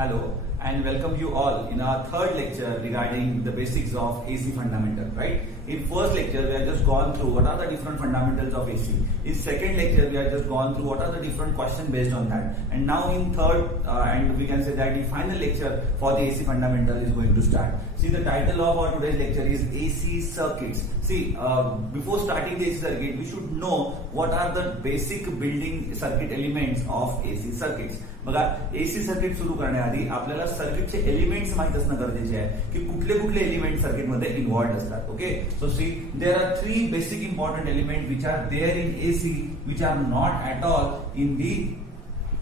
Hello and welcome you all in our third lecture regarding the basics of AC fundamental, right? In first lecture, we have just gone through what are the different fundamentals of AC. In second lecture, we have just gone through what are the different questions based on that. And now in third, and we can say that the final lecture for the AC fundamental is going to start. See, the title of our today's lecture is AC circuits. See, before starting the AC circuit, we should know what are the basic building circuit elements of AC circuits. बघा, AC circuit सुरू करण्याआधी आपल्याला सर्किटचे elements माहित असणं गरजेचे आहे की कुठले कुठले एलिमेंट सर्किट मध्ये इन्व्हॉल्व्ड असतात. Okay, so see there are three basic important element which are there in AC which are not at all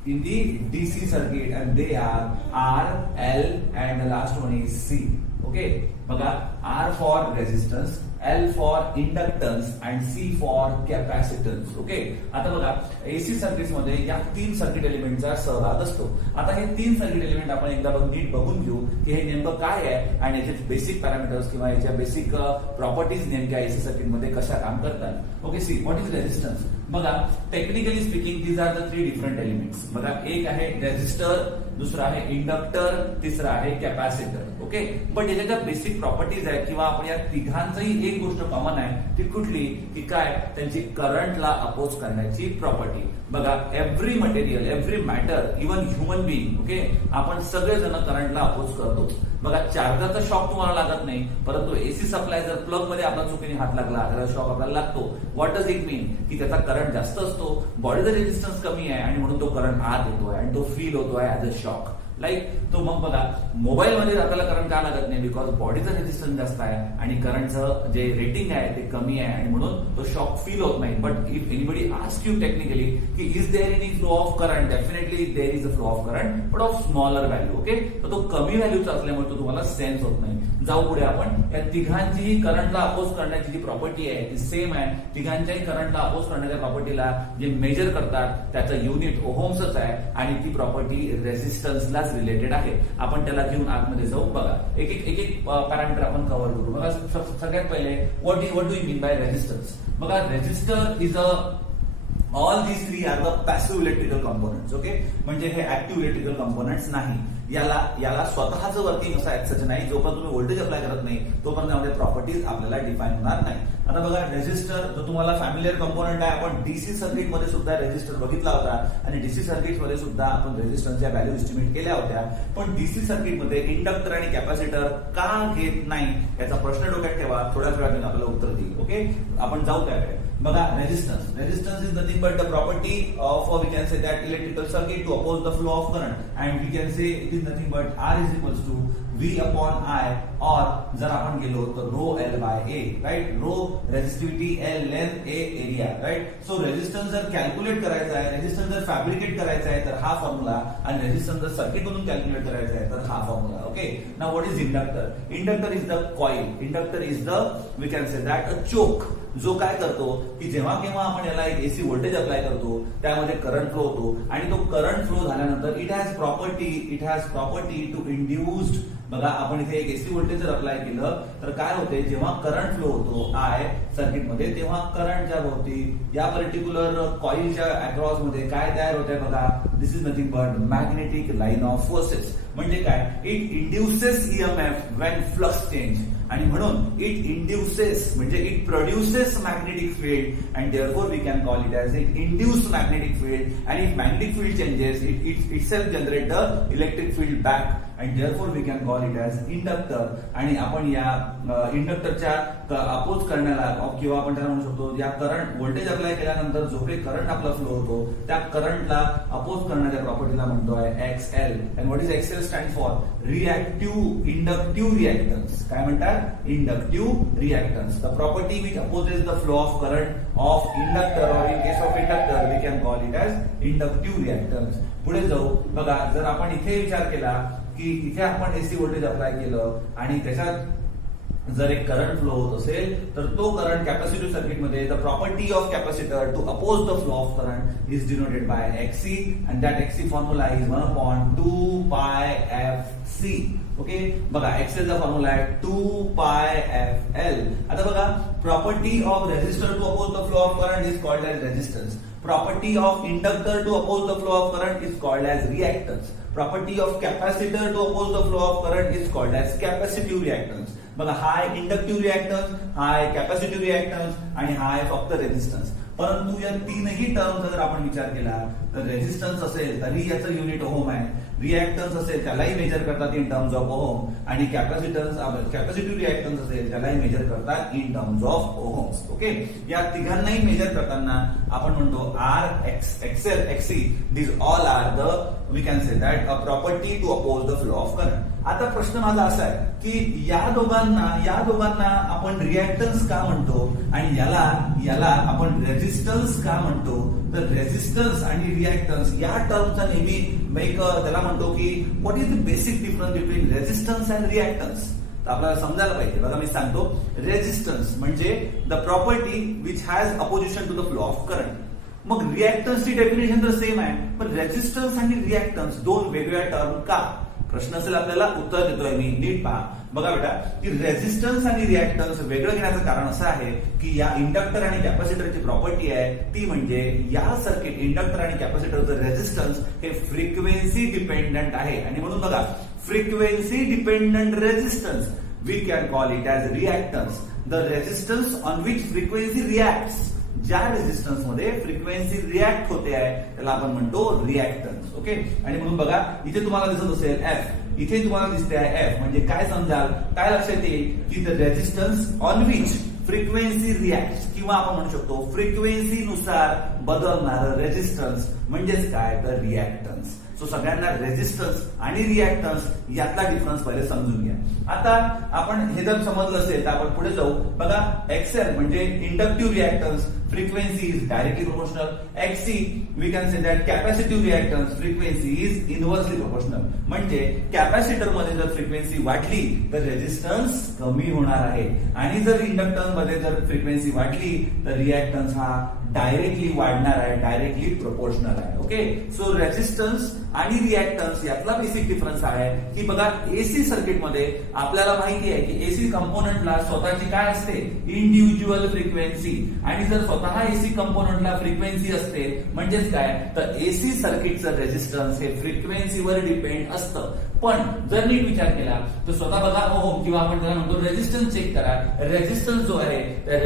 in the DC circuit, and they are R, L, and the last one is C. Okay, बघा, R for resistance, L for inductance, and C for capacitance. Okay, आता बघा, AC circuits मध्ये या तीन circuit एलिमेंटचा सहभाग असतो. आता हे तीन सर्किट एलिमेंट आपण एकदा नीट बघून घेऊ की हे नेमकं काय आहे आणि याचे बेसिक पॅरामीटर्स किंवा याच्या बेसिक प्रॉपर्टीज नेमक्या एसी सर्किट मध्ये कशा काम करतात. Okay, see what is resistance. बघा, technically speaking these are the three different elements. बघा, एक आहे रेजिस्टर, दुसरा आहे इंडक्टर, तिसरा आहे कॅपॅसिटर. ओके, पण याच्या ज्या बेसिक प्रॉपर्टीज आहेत किंवा आपण या तिघांचंही एक गोष्ट कॉमन आहे ती कुठली की काय, त्यांची करंटला अपोज करण्याची प्रॉपर्टी. बघा, every material, every matter, even human being, okay, आपण सगळेजण करंटला अपोज करतो. बघा, चार्जरचा शॉक तुम्हाला लागत नाही, परंतु एसी सप्लाय जर प्लग मध्ये आपला चुकीने हात लागला त्याला शॉक आपल्याला लागतो. व्हॉट डज इट मीन की त्याचा करंट जास्त असतो, बॉडीचा रेजिस्टन्स कमी आहे आणि म्हणून तो करंट आत येतोय आणि तो फील होतोय ऍज अ शॉक. लाईक तो मग बघा, मोबाईल मध्ये आपल्याला करंट का लागत नाही, बिकॉज बॉडीचा रेजिस्टन्स जास्त आहे आणि करंटचं जे रेटिंग आहे ते कमी आहे आणि म्हणून तो शॉक फील होत नाही. But if anybody ask you technically की is there any flow of current, definitely there is a flow of current but of smaller value. Okay, तर तो कमी व्हॅल्यूचा असल्यामुळे तो तुम्हाला सेन्स होत नाही. जाऊ पुढे आपण या तिघांचीही करंटला अपोज करण्याची जी प्रॉपर्टी आहे ती सेम आहे. तिघांच्याही करंटला अपोज करण्याच्या प्रॉपर्टीला जे मेजर करतात त्याचं युनिट ओहम्सच आहे आणि ती प्रॉपर्टी रेजिस्टन्सला रिलेटेड आहे. आपण त्याला घेऊन आतमध्ये जाऊ. बघा, एक एक पॅरामीटर आपण कव्हर करू. बघा, सगळ्यात पहिले what do you mean by resistance. बघा, resistor is a all these three are the passive electrical components. Okay, म्हणजे हे ऍक्टिव्ह इलेक्ट्रिकल कंपोनेंट्स नाही. याला स्वतःचं वर्किंग असं ऍक्सेस नाही. जोपर्यंत तुम्ही व्होल्टेज अप्लाय करत नाही तोपर्यंत यामध्ये प्रॉपर्टीज आपल्याला डिफाईन होणार नाही. आता बघा, रेजिस्टर जो तुम्हाला फॅमिलियर कंपोनेंट आहे, आपण डीसी सर्किट मध्ये सुद्धा रेजिस्टर बघितला होता आणि डीसी सर्किट मध्ये सुद्धा आपण रेजिस्टन्सच्या व्हॅल्यू एस्टिमेट केल्या होत्या. पण डीसी सर्किट मध्ये इंडक्टर आणि कॅपॅसिटर का घेत नाही याचा प्रश्न डोक्यात ठेवा. थोड्याच वेळात आपल्याला उत्तर देईल. ओके, आपण जाऊ त्याकडे. बघा, resistance is nothing but the property of we can say that electrical circuit to oppose the flow of current and we can say it is nothing but R is equals to V upon I, और जर आपण गेलो तर rho L by A, right. Rho resistivity, L length, A area, right. So resistance जर calculate करायचा आहे, resistance जर fabricate करायचा आहे तर हा फॉर्म्युला आणि रेजिस्टन्स जर सर्किट मधून कॅल्क्युलेट करायचा आहे तर हा formula. Okay, now what is inductor. Inductor is the coil. Inductor is the we can say that a choke, जो काय करतो की जेव्हा केव्हा आपण याला एक एसी व्होल्टेज अप्लाय करतो त्यामध्ये करंट फ्लो होतो आणि तो करंट फ्लो झाल्यानंतर it has property to induced. बघा, आपण इथे एक एसी व्होल्टेज जर अप्लाय केलं तर काय होते, जेव्हा करंट फ्लो होतो आय सर्किट मध्ये तेव्हा करंटच्या भोवती या पर्टिक्युलर कॉइलच्या अक्रॉस मध्ये काय तयार होतंय. बघा, this is nothing but magnetic line of forces. म्हणजे काय, it induces EMF when flux change आणि म्हणून इट इंड्युसेस म्हणजे it produces magnetic field and therefore we can call it as it induced magnetic field and if magnetic field changes it self generate the electric field back and therefore we can call it as inductor. आणि आपण या इंडक्टरच्या oppose करण्याला किंवा आपण त्याला म्हणू शकतो या करंट व्होल्टेज अप्लाय केल्यानंतर जो काही करंट आपला फ्लो होतो त्या करंटला अपोज करण्याच्या प्रॉपर्टीला म्हणतोय XL. And what is XL stand for reactive inductive reactance. काय म्हणतात, inductive reactance. The property which opposes the flow of current of inductor और in case of inductor we can call it as inductive reactance. पुढे जाऊ. बघा, जर आपण इथे विचार केला की इथे आपण एसी व्होल्टेज अप्लाय केलं आणि त्याच्यात जर एक करंट फ्लो होत असेल तर तो करंट कॅपॅसिटिव्ह सर्किट मध्ये the property of capacitor to oppose the flow of current is denoted by XC and that XC formula is 1/2 pi FC. Okay, बघा, एक्सेल चा फॉर्म्युला आहे 2 पाय FL. आता बघा, property of resistor to oppose the flow of current is called as resistance. Property of inductor to oppose the flow of current is called as reactance. Property of capacitor to oppose the flow of current is called as capacitive reactance. बघा हा आहे inductive reactance, हा आहे capacitive reactance आणि हा आहे फक्त resistance. परंतु या तीनही टर्मचा जर आपण विचार केला तर रेझिस्टन्स असेल तरी याचं युनिट ओहम आहे, रिएक्टन्स असेल त्यालाही मेजर करतात इन टर्म्स ऑफ ओहम आणि कॅपॅसिटिव्ह रिएक्टन्स असेल त्यालाही मेजर करतात in terms of ohms. Okay, या तिघांनाही मेजर करताना आपण म्हणतो R X L X C these all are the we can say that a property to oppose the flow of current. आता प्रश्न माझा असा आहे की या दोघांना आपण रिएक्टन्स का म्हणतो आणि याला आपण रेझिस्टन्स का म्हणतो. तर रेझिस्टन्स आणि रिएक्टन्स या टर्मचा नेहमी एक त्याला म्हणतो की what is the basic difference between resistance and reactance. तर आपल्याला समजायला पाहिजे. बघा मी सांगतो, रेझिस्टन्स म्हणजे the property which has opposition to the flow of current. मग रिएक्टन्सची डेफिनेशन तर सेम आहे, पण रेझिस्टन्स आणि रिएक्टन्स दोन वेगवेगळ्या टर्म का. प्रश्न असेल आपल्याला, उत्तर देतोय मी, नीट पहा. बघा बेटा की रेझिस्टन्स आणि रिएक्टन्स वेगळं घेण्याचं कारण असं आहे की या इंडक्टर आणि कॅपॅसिटरची प्रॉपर्टी आहे ती म्हणजे या सर्किट इंडक्टर आणि कॅपॅसिटरचं रेझिस्टन्स हे फ्रिक्वेन्सी डिपेंडंट आहे आणि म्हणून बघा frequency dependent resistance we can call it as reactance. The resistance on which frequency reacts. ज्या रेझिस्टन्स मध्ये फ्रिक्वेन्सी रिएक्ट होते आहे त्याला आपण म्हणतो रिएक्टन्स. ओके, आणि म्हणून बघा इथे तुम्हाला दिसत असेल एफ, इथे तुम्हाला दिसते आहे एफ म्हणजे काय समजाल, काय लक्षात येईल की the resistance on which frequency react किंवा आपण म्हणू शकतो फ्रिक्वेन्सी नुसार बदलणारं रेझिस्टन्स म्हणजेच काय तर रिएक्टन्स. सो सगळ्यांना रेझिस्टन्स आणि रिएक्टन्स यातला डिफरन्स पहिले समजून घ्या. आता आपण हे जर समजलं असेल तर आपण पुढे जाऊ. बघा एक्सएल म्हणजे inductive reactance frequency is directly proportional. XC we can say that capacitive reactance frequency is inversely proportional. म्हणजे कॅपॅसिटर मध्ये जर फ्रिक्वेन्सी वाढली तर रेझिस्टन्स कमी होणार आहे आणि जर इंडक्टर मध्ये जर फ्रिक्वेन्सी वाढली तर रिएक्टन्स हा डायरेक्टली वाढणार आहे, डायरेक्टली प्रोपोर्शनल आहे. ओके, सो रेझिस्टन्स आणि रिएक्टन्स यातला बेसिक डिफरन्स आहे की बघा एसी सर्किट मध्ये आपल्याला माहिती आहे की एसी कंपोनंटला स्वतःची काय असते इंडिव्हिज्युअल फ्रिक्वेन्सी आणि जर स्वतः एसी कंपोनंटला फ्रिक्वेन्सी असते म्हणजेच काय तर एसी सर्किटचं रेझिस्टन्स हे फ्रिक्वेन्सीवर डिपेंड असतं. पण जर नीट विचार केला तर स्वतः बघा ओहम किंवा आपण त्याला म्हणतो रेझिस्टन्स चेक करा. रेझिस्टन्स जो आहे त्या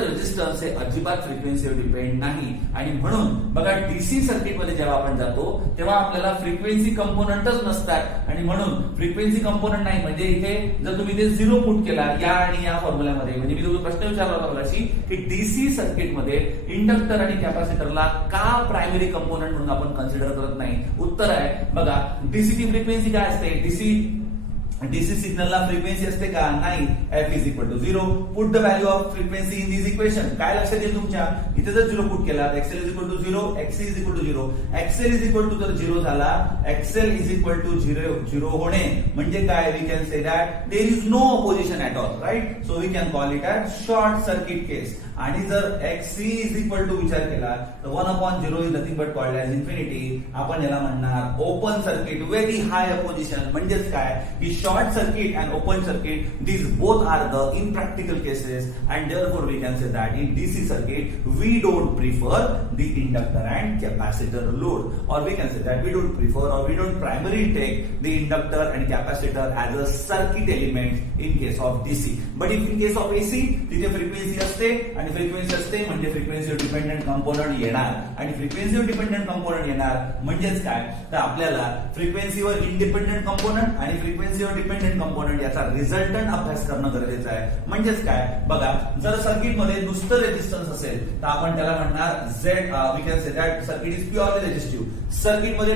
रेझिस्टन्स हे अजिबात फ्रिक्वेन्सीवर डिपेंड नाही आणि म्हणून बघा डीसी सर्किट मध्ये जेव्हा आपण जातो तेव्हा आपल्याला फ्रिक्वेन्सी कंपोनंटच नसतात आणि म्हणून फ्रिक्वेन्सी कंपोनंट नाही म्हणजे इथे जर तुम्ही ते 0 पुट केला या आणि या फॉर्म्युल्यामध्ये म्हणजे मी तुम्हाला प्रश्न विचारला होता की डीसी सर्किट मध्ये इंडक्टर आणि कॅपॅसिटरला का प्रायमरी कंपोनंट म्हणून आपण कन्सिडर करत नाही. उत्तर आहे बघा डीसीची फ्रिक्वेन्सी काय असते, डीसी सिग्नलला फ्रिक्वेन्सी असते का नाही. F is equal to 0. Put the value of frequency in this equation. काय लक्षात येईल तुमच्या इथे जर 0 पुट केला XL is equal to 0, X C is equal to 0. X L is equal to जर 0 झाला, एक्सएल इज इक्वल टू 0 होणे म्हणजे काय we can say that there is no opposition at all, right. So we can call it as short circuit case. आणि जर एक्सी is equal to विचार केला तर 1/0 is nothing but called as infinity. आपण याला म्हणणार open circuit very high opposition म्हणजेच काय की short circuit and open circuit, these both are the impractical cases and therefore we can say that in DC circuit we don't prefer the inductor and capacitor load, or we can say that we don't prefer or we don't primarily take the inductor and capacitor as a circuit element in case of DC. But if in case of AC तिथे frequency असते आणि frequency असते म्हणजे फ्रिक्वेन्सीवर dependent component येणार आणि फ्रिक्वेन्सीवर dependent component येणार म्हणजेच काय तर आपल्याला फ्रिक्वेन्सीवर इंडिपेंडंट कंपोनंट आणि फ्रिक्वेन्सीवर डिपेंडंट कंपोनंट याचा रिझल्टंट अभ्यास करणं गरजेचं आहे. म्हणजेच काय बघा जर सर्किट मध्ये नुसतं रेझिस्टन्स असेल तर आपण त्याला म्हणणार Z we can say that circuit is purely resistive. Circuit मध्ये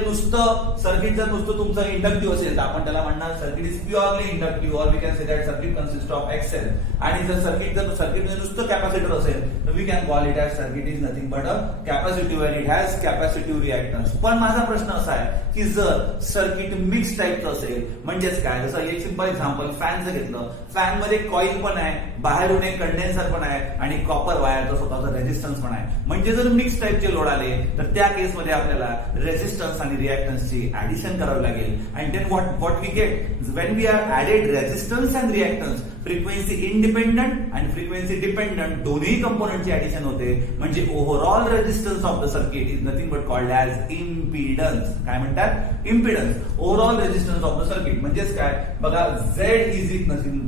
सर्किट जर नुसतं तुमचं इंडक्टिव्ह असेल तर आपण त्याला म्हणणार सर्किट इज प्युअरली इंडक्टिव्ह, और we can say that circuit consist of X L. आणि जर सर्किट मध्ये नुसतं कॅपॅसिटर असेल तर we can call it as circuit is nothing but a capacitive and it has capacitive reactance. पण माझा प्रश्न असा आहे की जर सर्किट मिक्स टाईपचं असेल म्हणजेच काय जसं एक सिंपल एक्झाम्पल फॅनचं घेतलं, फॅन मध्ये कॉईल पण आहे बाहेरून एक कंडेन्सर पण आहे आणि कॉपर वायरचा स्वतःचा रेझिस्टन्स पण आहे. म्हणजे जर मिक्स टाईपचे लोड आले तर त्या केसमध्ये आपल्याला रेझिस्टन्स आणि रिएक्टन्सची ऍडिशन करावी लागेल. And then what we get when we are added resistance and reactance, frequency independent आणि फ्रिक्वेन्सी डिपेंडंट दोन्ही कंपोनंटची ऍडिशन होते. म्हणजे overall resistance of the circuit is nothing but called as impedance. काय म्हणतात? Impedance. Overall resistance of the circuit म्हणजेच काय बघा, Z is nothing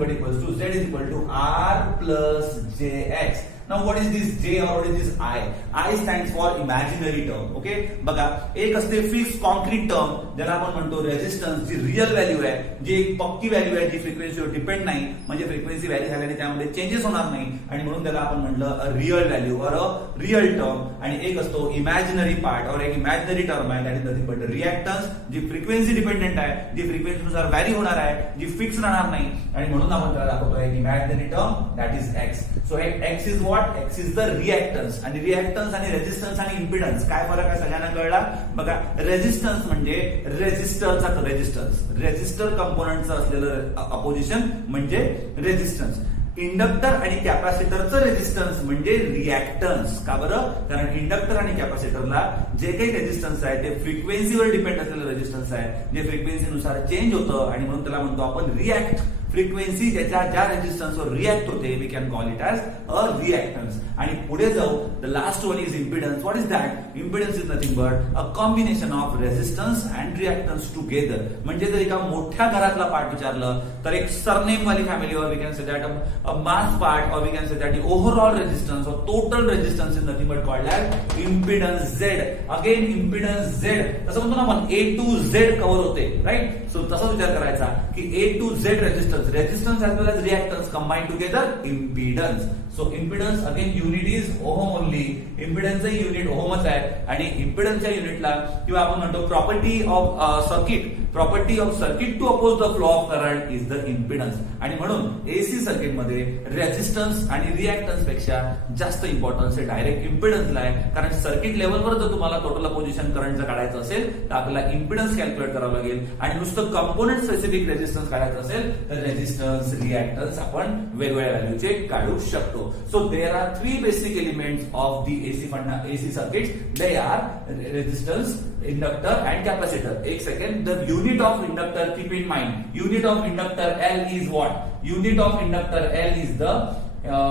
but equals to Z is equal to R plus JX. Now what is this J or what is this I? I stands for imaginary term. Okay? बघा, एक असते fix concrete term ज्याला आपण म्हणतो resistance, जी real value आहे, जी एक पक्की value आहे, जी फ्रिक्वेन्सीवर डिपेंड नाही, म्हणजे फ्रिक्वेन्सी व्हॅल्यू झाल्याने त्यामध्ये चेंजेस होणार नाही आणि म्हणून त्याला आपण म्हटलं real value or real term. आणि एक असतो इमॅजिनरी पार्ट और एक इमॅजिनरी टर्म आहे, that is nothing but reactance, जी फ्रिक्वेन्सी डिपेंडंट आहे, जी फ्रिक्वेन्सीनुसार व्हॅरी होणार आहे, जी फिक्स राहणार नाही आणि म्हणून आपण त्याला दाखवतो एक imaginary term, that is X. So X is what? X is the reactance. आणि रिएक्टन्स आणि रेझिस्टन्स आणि इम्पिडन्स काय फरक आहे सगळ्यांना कळला? बघा, रेझिस्टन्स म्हणजे रेझिस्टरचा रेझिस्टर कंपोनंटचं असलेलं अपोजिशन म्हणजे रेझिस्टन्स. इंडक्टर आणि कॅपॅसिटरचं रेझिस्टन्स म्हणजे रिएक्टन्स. का बरं? कारण इंडक्टर आणि कॅपॅसिटरला जे काही रेझिस्टन्स आहे ते फ्रिक्वेन्सीवर डिपेंड असलेलं रेझिस्टन्स आहे, जे फ्रिक्वेन्सीनुसार चेंज होतं आणि म्हणून त्याला म्हणतो आपण रिएक्ट. फ्रिक्वेन्सी ज्या रेझिस्टन्सवर रिएक्ट होते, we can call it as a reactance. आणि पुढे जाऊ, the last one is impedance. What is that? Impedance is nothing but a combination of resistance and reactance together. म्हणजे जर एका मोठ्या घरातला पार्ट विचारलं तर एक सरनेम वाली फॅमिली, और we can say that a mass part, और we can say that overall resistance और total resistance is nothing but called as impedance Z. Again impedance Z. तसं म्हणतो ना आपण A to Z कव्हर होते, right? So तसा विचार करायचा की A to Z resistance as well as reactance combined together impedance. So impedance again unit is ohm only. Impedance चे युनिट ओहमच आहे आणि इम्पिडन्सच्या युनिटला किंवा आपण म्हणतो property of circuit to oppose the flow of current is the impedance. आणि म्हणून एसी सर्किट मध्ये रेझिस्टन्स आणि रिएक्टन्स पेक्षा जास्त इम्पॉर्टन्स आहे डायरेक्ट इम्पिडन्सला आहे. कारण सर्किट लेवलवर जर तुम्हाला टोटल अपोजिशन करंटचं काढायचं असेल तर आपल्याला इम्पिडन्स कॅल्क्युलेट करावं लागेल आणि नुसतं कंपोनेंट स्पेसिफिक रेझिस्टन्स काढायचं असेल तर रेझिस्टन्स, रिएक्टन्स आपण वेगवेगळ्या व्हॅल्यूचे काढू शकतो. So there are three basic elements of the AC circuits. They are resistance, inductor and capacitor. एक second, the unit of inductor, keep in mind, unit of inductor L is what? Unit of inductor L is the,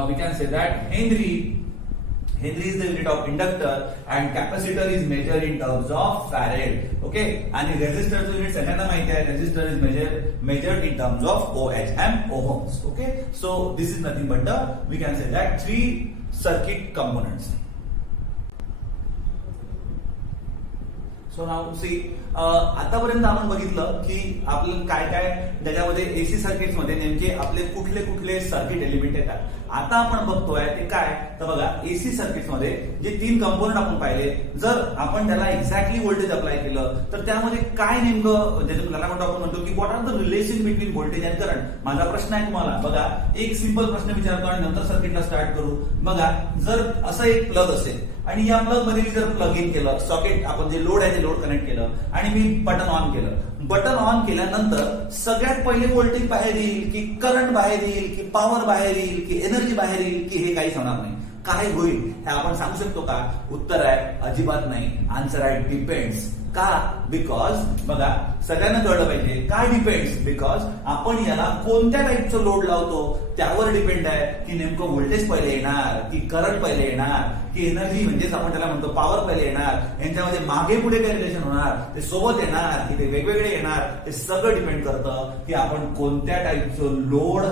we can say that Henry is the unit of inductor and capacitor is measured in terms of farad. Okay? आणि resistor चं unit सगळ्यांना माहिती आहे, resistor is measured in terms of ohm, ohms. Okay? So this is nothing but we can say that three circuit components. So now see, आतापर्यंत आपण बघितलं की आपल्याला काय काय त्याच्यामध्ये एसी सर्किट मध्ये नेमके आपले कुठले कुठले सर्किट एलिमेंट येतात. आता आपण बघतोय ते काय तर बघा, एसी सर्किट मध्ये जे 3 कंपोनंट आपण पाहिले, जर आपण त्याला एक्झॅक्टली व्होल्टेज अप्लाय केलं तर त्यामध्ये काय नेमकं त्याला आपण म्हणतो की what are the relation between voltage and current. माझा प्रश्न आहे तुम्हाला, बघा एक सिंपल प्रश्न विचारतो आणि नंतर सर्किटला स्टार्ट करू. बघा, जर असं एक प्लग असेल आणि या प्लग मध्ये मी जर प्लग इन केलं, सॉकेट आपण जे लोड आहे ते लोड कनेक्ट केलं आणि मी बटन ऑन केलं. बटन ऑन केल्यानंतर सगळ्यात पहिले व्होल्टेज बाहेर येईल की करंट बाहेर येईल की पॉवर बाहेर येईल की एनर्जी बाहेर येईल की हे काहीच होणार नाही. काय होईल हे आपण सांगू शकतो का? उत्तर आहे अजिबात नाही. आन्सर आहे डिपेंड्स. का? बिकॉज बघा, सगळ्यांना कळलं पाहिजे काय डिपेंड्स. बिकॉज आपण याला कोणत्या टाईपचं लोड लावतो त्यावर डिपेंड आहे की नेमकं व्होल्टेज पहिले येणार की करंट पहिले येणार की एनर्जी म्हणजेच आपण त्याला म्हणतो पॉवर पहिले येणार. यांच्यामध्ये मागे पुढे काय रिलेशन होणार, ते सोबत येणार की ते वेगवेगळे येणार, ते सगळं डिपेंड करतं की आपण कोणत्या टाईपचं लोड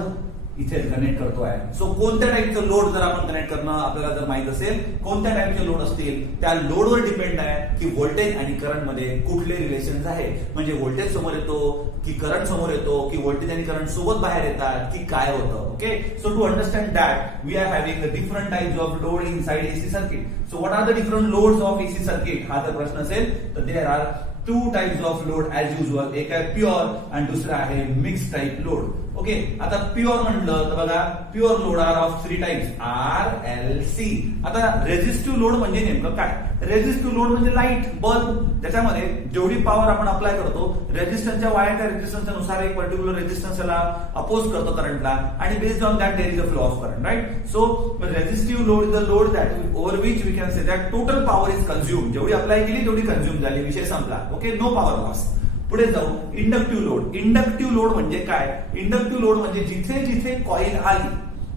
इथे कनेक्ट करतोय. सो कोणत्या टाईपचं लोड जर आपण कनेक्ट करणं आपल्याला जर माहित असेल, कोणत्या टाईपचे लोड असतील त्या लोडवर डिपेंड आहे की व्होल्टेज आणि करंट मध्ये कुठले रिलेशन आहे. म्हणजे व्होल्टेज समोर येतो की करंट समोर येतो की व्होल्टेज आणि करंट सोबत बाहेर येतात की काय होतं. Okay, so to understand that we are having the different types of load inside AC circuit. So what are the different loads of AC circuit हा जर प्रश्न असेल तर there are 2 types of load as usual. एक आहे pure आणि दुसरा आहे मिक्स टाइप लोड. ओके, आता प्युअर म्हटलं तर बघा pure load are of 3 types RLC. आता रेझिस्टिव्ह लोड म्हणजे नेमकं काय? रेझिस्टिव्ह लोड म्हणजे लाईट बल्ब, त्याच्यामध्ये जेवढी पॉवर आपण अप्लाय करतो रेझिस्टन्सच्या वायरच्या रेझिस्टन्सच्या नुसार एक पर्टिक्युलर रेझिस्टन्सला अपोज करतो करंटला आणि based on that there is a flow of current, right? So resistive load is the load that over which we can say that total power is consume. जेवढी अप्लाय केली तेवढी कंझ्युम झाली, विषय संपला. Okay, no power loss. पुढे जाऊ, inductive load. Inductive load म्हणजे काय? इंडक्टिव्ह लोड म्हणजे जिथे जिथे कॉईल आली,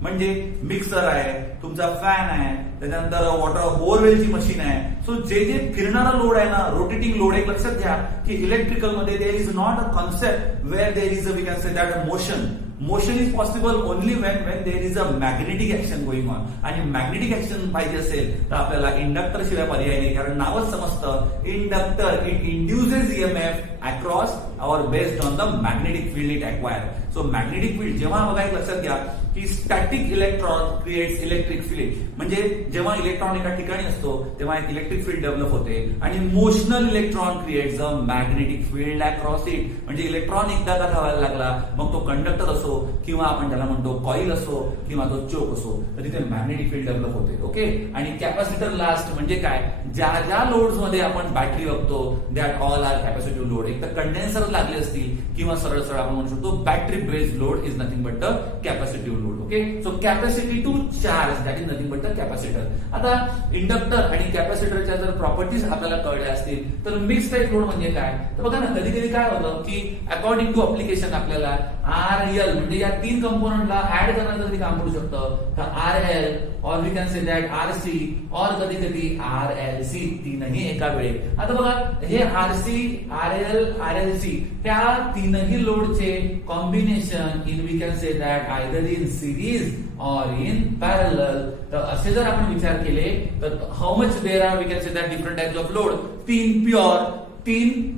म्हणजे मिक्सर आहे, तुमचा फॅन आहे, त्याच्यानंतर वॉटर बोरवेलची मशीन आहे, सो जे जे फिरणारा लोड आहे ना, रोटेटिंग लोड. एक लक्षात घ्या की इलेक्ट्रिकल मध्ये there is not a concept where there is a we can say that motion. Motion is possible only when there is a magnetic action going on. आणि मॅग्नेटिक ऍक्शन पाहिजे असेल तर आपल्याला इंडक्टर शिवाय पर्याय नाही, कारण नावच समजतं इंडक्टर, इट इंड्युसेस EMF अक्रॉस और based on the magnetic field it acquire. So magnetic field जेव्हा बघा एक लक्षात घ्या की static electron creates electric field, म्हणजे जेव्हा इलेक्ट्रॉन एका ठिकाणी असतो तेव्हा एक इलेक्ट्रिक फील्ड डेव्हलप होते आणि motional electron creates a magnetic field across it. म्हणजे इलेक्ट्रॉन एकदा का धावायला लागला, मग तो कंडक्टर असो किंवा आपण त्याला म्हणतो कॉईल असो किंवा तो चोक असो, तर तिथे मॅग्नेटिक फील्ड डेव्हलप होते. ओके, आणि कॅपॅसिटर लास्ट म्हणजे काय? ज्या ज्या लोड्स मध्ये आपण बॅटरी बघतो that all are capacitive load. एक तर कंडेन्सर लागले असतील किंवा सरळ सरळ आपण म्हणू शकतो battery based load is nothing but the capacitive load. Okay, so capacity to charge that is nothing but the capacitor. आता इंडक्टर आणि कॅपॅसिटरच्या जर प्रॉपर्टीज आपल्याला कळल्या असतील तर मिक्स टाईप लोड म्हणजे काय? तर बघा ना, कधी कधी काय होतं की अकॉर्डिंग टू अप्लिकेशन आपल्याला RL म्हणजे या 3 कंपोनंटला ऍड करण्याचं कधी काम करू शकतं, तर RL or we can say that RC or कधी कधी RLC, तीनही एका वेळी. आता बघा हे RC, RL, RLC त्या तीनही लोडचे combination in we can say that either in series or in parallel. तर असे जर आपण विचार केले तर how much there are we can say that different types of load. 3 pure, 3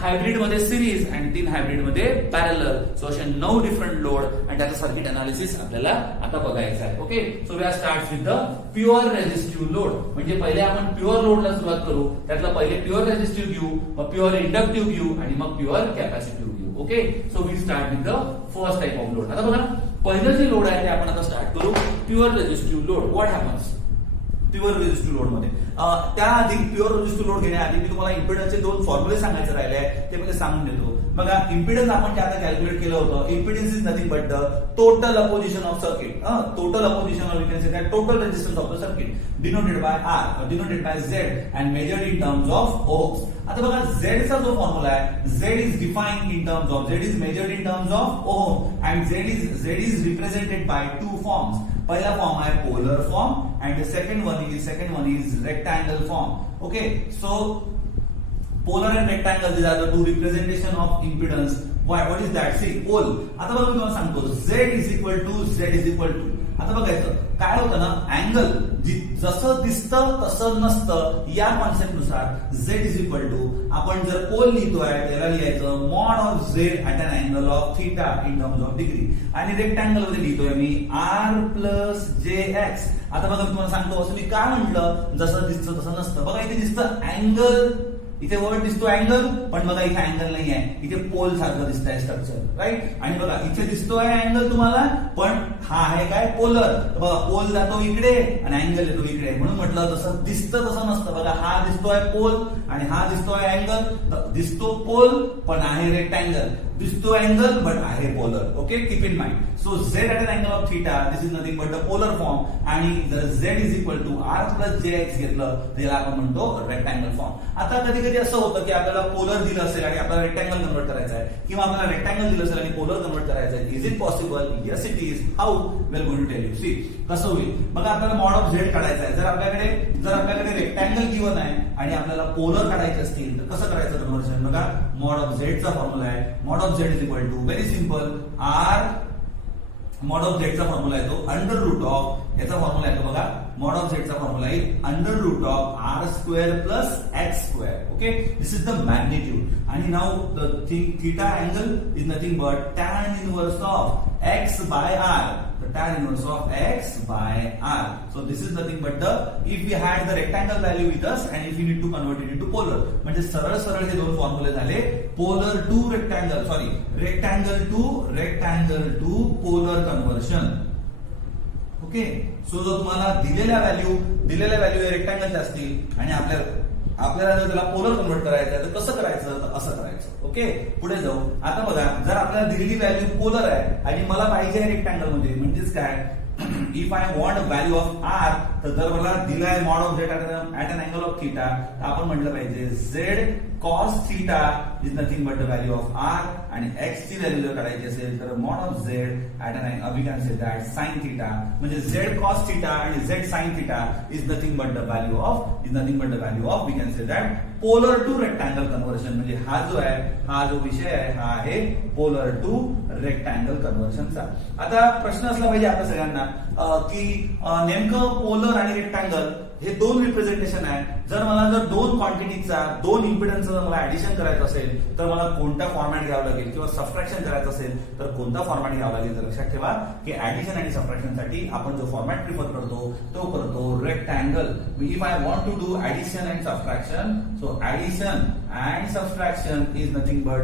hybrid मध्ये सिरीज आणि 3 हायब्रिड मध्ये पॅरलल. सो असे 9 डिफरंट लोड आणि त्याचं सर्किट अनालिसिस आपल्याला आता बघायचं आहे. Okay, so we are start with the pure resistive load. म्हणजे पहिले आपण प्युअर लोडला सुरुवात करू, त्यातलं पहिले प्युअर रेझिस्टिव्ह घेऊ, मग प्युअर इंडक्टिव्ह घेऊ आणि मग प्युअर कॅपॅसिटिव्ह घेऊ. Okay, so we start with the first type of load. आता बघा पहिलं जे लोड आहे ते आपण आता स्टार्ट करू pure resistive load. What happens pure resistive load मध्ये? त्याआधी प्युअर रेझिस्टिव्ह लोड घेण्याआधी मी तुम्हाला इम्पिडन्सचे 2 फॉर्म्युले सांगायचे राहिले आहे, ते म्हणजे सांगून देतो. बघा इम्पिडन्स आपण जे आता कॅल्क्युलेट केलं होतं, impedance is nothing but the total opposition of circuit. Total opposition of we can say that total resistance of the circuit denoted by R, denoted by Z and measured in terms of ohms. आता बघा Z चा जो formula आहे, Z is defined in terms of, Z is measured in terms of ohm and Z is represented by 2 forms. पहिला form आहे polar form and the second one is rectangle form. Okay, so polar and rectangle, these are the 2 representation of impedance. What is that? See, pole. आता बघा मी तुम्हाला सांगतो Z is equal to. आता बघायचं काय होतं ना, अँगल जसं दिसतं तसं नसतं या कॉन्सेप्ट नुसार Z is equal to, आपण जर पोल लिहितोय त्याला लिहायचं mod of Z at an angle of theta in terms of degree. आणि रेक्टँगल मध्ये लिहितोय मी R plus JX. आता बघा मी तुम्हाला सांगतो असं मी काय म्हटलं, जसं दिसतं तसं नसतं. बघा इथे दिसतं अँगल, इथे वर्ड दिसतो अँगल, पण बघा इथे अँगल नाही आहे, इथे पोल सारखं दिसतंय स्ट्रक्चर, राईट? आणि बघा इथे दिसतोय अँगल तुम्हाला, पण हा आहे काय पोलर. बघा पोल जातो इकडे आणि अँगल येतो इकडे, म्हणून म्हटलं तसं दिसतं तसं नसतं. बघा हा दिसतोय पोल आणि हा दिसतोय अँगल. दिसतो पोल पण आहे रेक्टँगल, दिसतो अँगल बट आहे polar. Okay, keep in mind. So Z at an angle of theta, this is nothing but the polar form. आणि जर Z is equal to R plus JX घेतलं तर याला आपण म्हणतो रेक्टँगल फॉर्म. आता कधी कधी असं होतं की आपल्याला पोलर दिलं असेल आणि आपल्याला रेक्टँगल कन्वर्ट करायचं आहे, किंवा आपल्याला रेक्टँगल दिलं असेल आणि पोलर कन्वर्ट करायचं आहे. Is it possible? Yes it is. How? Well going to tell you. See कसं होईल बघा, आपल्याला मॉड ऑफ Z काढायचं आहे. जर आपल्याकडे रेक्टँगल गिवन आहे आणि आपल्याला पोलर काढायचे असतील तर कसं करायचं कन्व्हर्जन? बघा मॉड ऑफ Z चा फॉर्म्युला आहे, mod of Z is equal to very simple R. Mod of Z चा फॉर्म्युला येतो अंडर रूट ऑफ, याचा फॉर्म्युला येतो बघा, मॉड ऑफ Z चा फॉर्म्युला आहे under root of R² plus X². Okay, this is the magnitude. आणि now the theta angle is nothing but tan inverse of X by R. tan inverse of x by r. So this is nothing but the if we had the rectangle value with us and if we need to convert it into polar. म्हणजे सरळ सरळ हे दोन फॉर्म्युले झाले polar to rectangle rectangle to polar conversion. Okay. So जर तुम्हाला दिलेल्या व्हॅल्यू हे रेक्टँगलच्या असतील आणि आपल्याला जर त्याला पोलर कन्वर्ट करायचं आहे तर कसं करायचं तर असं करायचं. ओके. पुढे जाऊ. आता बघा जर आपल्याला दिलेली व्हॅल्यू पोलर आहे आणि मला पाहिजे आहे रेक्टँगल मध्ये म्हणजेच काय if I want value of R तर जर मला दिलाय mod of Z at an angle of theta तर आपण म्हटलं पाहिजे Z cos theta is nothing but the value of R आणि एक्स ची व्हॅल्यू जर काढायची असेल तर mod of Z at an we can say that sine theta म्हणजे झेड कॉस थीटा आणि Z sine theta is nothing but the value of we can say that polar to rectangle conversion. म्हणजे हा जो विषय आहे हा आहे polar to rectangle कन्व्हर्शनचा. आता प्रश्न असला पाहिजे आपल्या सगळ्यांना की नेमकं पोलर आणि रेक्टँगल हे दोन रिप्रेझेंटेशन आहे. जर मला दोन क्वांटिटीचा दोन इम्पिडन्सचा मला ऍडिशन करायचं असेल तर मला कोणता फॉर्मॅट घ्यावा लागेल किंवा सबट्रॅक्शन करायचं असेल तर कोणता फॉर्मॅट घ्यावा लागेल. तर लक्षात ठेवा की ऍडिशन आणि सबट्रॅक्शनसाठी आपण जो फॉर्मॅट प्रिफर करतो तो करतो rectangle. If I want to do addition and subtraction so addition and subtraction is nothing but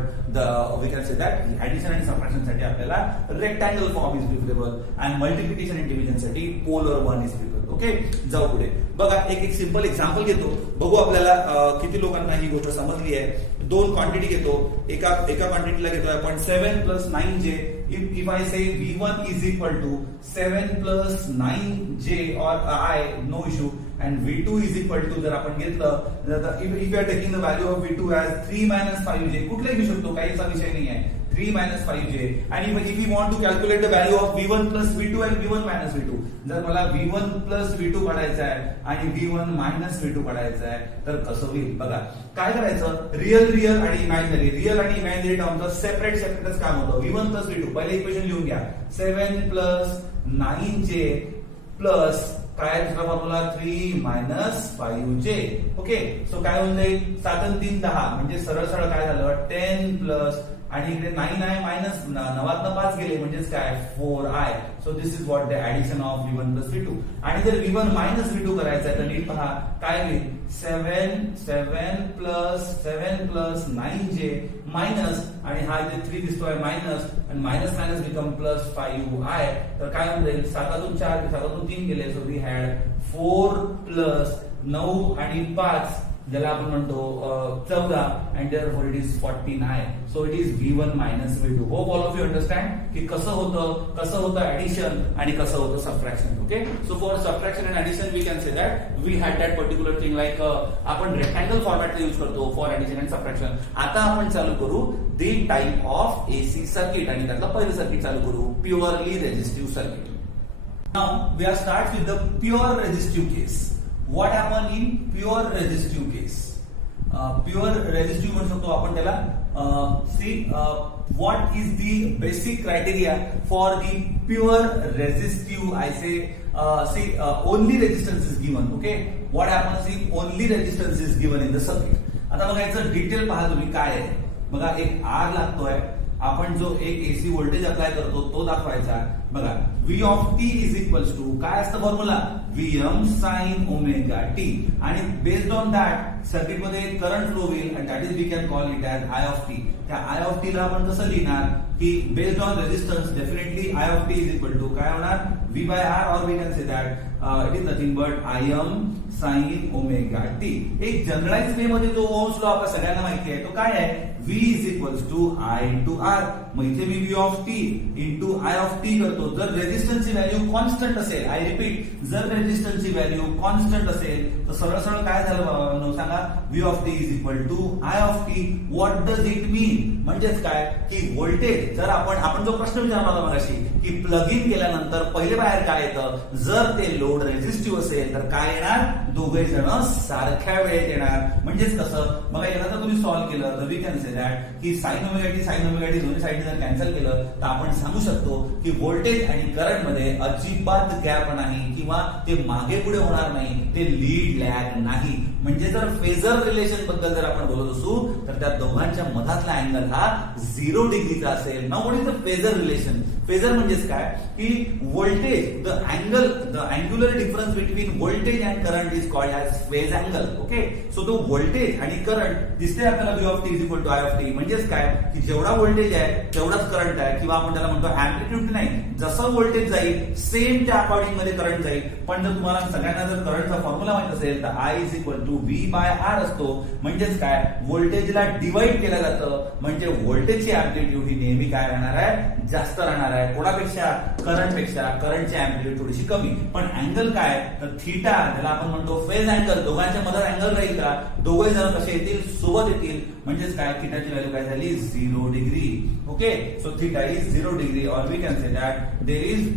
we can say that addition आणि सबट्रॅक्शन साठी आपल्याला rectangle form is preferable and multiplication and division साठी polar one is preferable. Okay. जाऊ पुढे. बघा एक simple example घेतो बघू आपल्याला किती लोकांना ही गोष्ट समजली आहे. दोन क्वांटिटी घेतो एका क्वांटिटीला घेतो आपण 7 + 9j. if I say v1 is equal to 7 + 9j or I no issue and v2 is equal to जर आपण घेतलं if you are taking the value of v2 as 3 - 5j कुठलाही घेऊ शकतो काहीचा विषय नाही आहे 3 - 5j and if we want to calculate the value of v1 + v2 and v1 - v2 जर मला v1 + v2 काढायचा आहे आणि v1 - v2 काढायचा आहे तर कसं होईल बघा. काय करायचं रिअल आणि इमॅजिनरी टर्मचं सेपरेटच काम होतं. v1 + v2 पहिले इक्वेशन लिहून घ्या 7 + 9j प्लस काय दुसरा फॉर्म्युला 3 - 5j. ओके. सो काय होऊन जाईल 7 × 3 = 10 म्हणजे सरळ काय झालं 10 प्लस आणि इकडे 9 आहे मायनस 9 5 गेले म्हणजेच काय 4i. So this is what the addition of v1 + v2. आणि जर v1 - v2 करायचं आहे तर नीट पहा काय होईल 7 + 9j मायनस आणि हा इथे 3 दिसतोय मायनस आणि मायनस बिकम +5i. तर काय होऊन जाईल 7 × 4 7 × 3 गेले. सो वी हॅड 4 + 9 आणि 5 ज्याला आपण म्हणतो 14 and therefore it is 14i. So it is v1 - v2. Hope all of you understand की कसं होतं ऍडिशन आणि कसं होतं subtraction. Okay. So for subtraction and addition we can say that we had that particular thing like आपण rectangle format use करतो for addition and subtraction. आता आपण चालू करू the type of AC circuit आणि त्यातलं पहिलं सर्किट चालू करू purely resistive circuit. Now we are start with the pure resistive case. What happen in pure resistive case? Pure resistive म्हणू शकतो आपण त्याला. See what is the basic criteria for the pure resistive? I say see only resistance is given. Okay. What happens if only resistance is given in the circuit? आता बघा याचं detail पहा तुम्ही काय आहे. बघा एक R लागतोय आपण जो एक एसी व्होल्टेज अप्लाय करतो तो दाखवायचा. बघा v of t is equals to काय असतं formula Vm sin omega t आणि बेस्ड ऑन दॅट सर्किट मध्ये करंट फ्लो होईल आणि that is we can call it as I of t. त्या I of t ला आपण कसं लिहिणार की based on resistance definitely I of t is equal to काय होणार V by R or we can say that it is nothing but Im sin omega t. एक generalise वे मध्ये जो ओम्स लॉ आपल्या सगळ्यांना माहिती आहे तो काय आहे V is equals to I into R. मग इथे मी V of t into I of t करतो. जर रेजिस्टन्सची व्हॅल्यू कॉन्स्टंट असेल आय रिपीट जर रेजिस्टन्सची व्हॅल्यू कॉन्स्टंट असेल तर सरळ काय झालं सांगा V of t is equal to I of t. What does it mean म्हणजेच काय की व्होल्टेज जर आपण जो प्रश्न विचारला होता मगाशी की प्लग इन केल्यानंतर पहिले बाहेर काय येतं जर ते लोड रेझिस्टिव्ह असेल तर काय येणार दोघे जण सारख्या वेळेत येणार. म्हणजेच कसं बघा, याला जर तुम्ही सॉल्व्ह केलं तर वी कॅन से दॅट की साइन ओमेगा टी दोन्ही साईडने जर कॅन्सल केलं तर आपण सांगू शकतो की व्होल्टेज आणि करंट मध्ये अजिबात गॅप नाही किंवा ते मागे पुढे होणार नाही, ते लीड लॅग नाही. म्हणजे जर फेजर रिलेशन बद्दल जर आपण बोलत असू तर त्या दोघांच्या मधातला अँगल हा 0 डिग्रीचा असेल. Now what is the phasor relation? Phasor म्हणजेच काय की voltage, the angular difference between voltage and current is called as phase angle. Okay, so तो व्होल्टेज आणि करंट दिसते आपल्याला V of T is equal to I of T. म्हणजेच काय की जेवढा व्होल्टेज आहे तेवढाच करंट आहे, किंवा आपण त्याला म्हणतो अँप्लिट्यूड नाही, जसं व्होल्टेज जाईल सेम त्या अकॉर्डिंग मध्ये करंट जाईल. पण जर तुम्हाला सगळ्यांना जर करंटचा फॉर्म्युला माहित असेल तर I is equal to V by R असतो. म्हणजेच काय व्होल्टेजला डिवाइड केलं जातं, म्हणजे व्होल्टेजची अँप्लिट्यूड ही नेहमी काय राहणार आहे, जास्त राहणार आहे. कोणापेक्षा? करंटपेक्षा. करंटची अँप्लिट्यूड थोडीशी कमी. पण अँगल काय तर थीटा, ज्याला आपण म्हणतो फेज अँगल, दोघांच्या मधात अँगल राहील का? दोघे जण कसे येतील? सोबत येतील. म्हणजेच काय थीटाची व्हॅल्यू काय झाली? 0 degree. Okay, so theta is 0 degree, और we can say that there is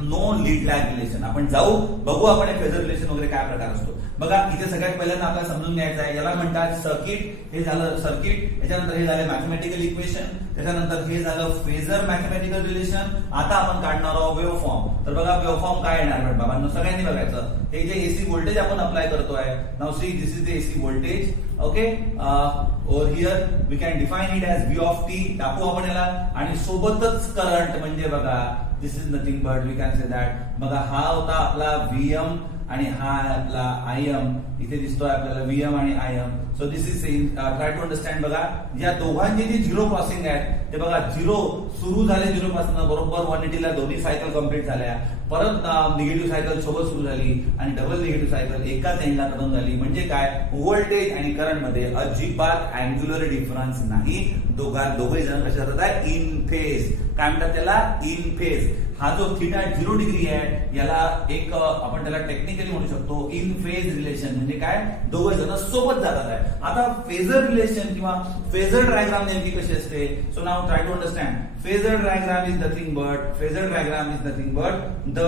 no lead lag relation. आपण जाऊ बघू आपण फेजर रिलेशन वगैरे काय प्रकार असतो. बघा इथे सगळ्यात पहिल्यांदा आपल्याला समजून घ्यायचं आहे, याला म्हणतात सर्किट. हे झालं सर्किट, त्याच्यानंतर हे झालं मॅथमॅटिकल इक्वेशन, त्याच्यानंतर हे झालं फेजर मॅथमॅटिकल रिलेशन. आता आपण काढणार आहोत वेव्हफॉर्म. तर बघा वेव्हफॉर्म काय येणार बाबांनो, सगळ्यांनी बघायचं. हे जे एसी व्होल्टेज आपण अप्लाय करतोय, now see this is the AC voltage. Okay, over here we can define it as V of T, टाकू आपण याला. आणि सोबतच करंट म्हणजे बघा this is nothing but we can say that, बघा हा होता आपला VM आणि हा आपला IM. इथे दिसतोय आपल्याला VM आणि IM. So this is try to understand. बघा या दोघांची जी झिरो क्रॉसिंग आहे ते बघा, झिरो सुरू झाले, झिरो पासून बरोबर 180 ला दोन्ही सायकल कंप्लीट झाल्या. परत निगेटिव्ह सायकल सोबत सुरू झाली आणि डबल निगेटिव्ह सायकल एकाच एंडला खतम झाली. म्हणजे काय व्होल्टेज आणि करंट मध्ये अजिबात अँग्युलर डिफरन्स नाही. दोघे जण कसे जातात आहे? In phase. काय म्हणतात त्याला? In phase. हा जो थीटा 0 डिग्री आहे याला एक आपण त्याला टेक्निकली म्हणू शकतो इन फेज रिलेशन. म्हणजे काय दोघे जण सोबत जातात आहे. आता फेजर रिलेशन किंवा फेजर डायग्राम नेमकी कशी असते? So now try to understand. Phasor diagram is nothing but the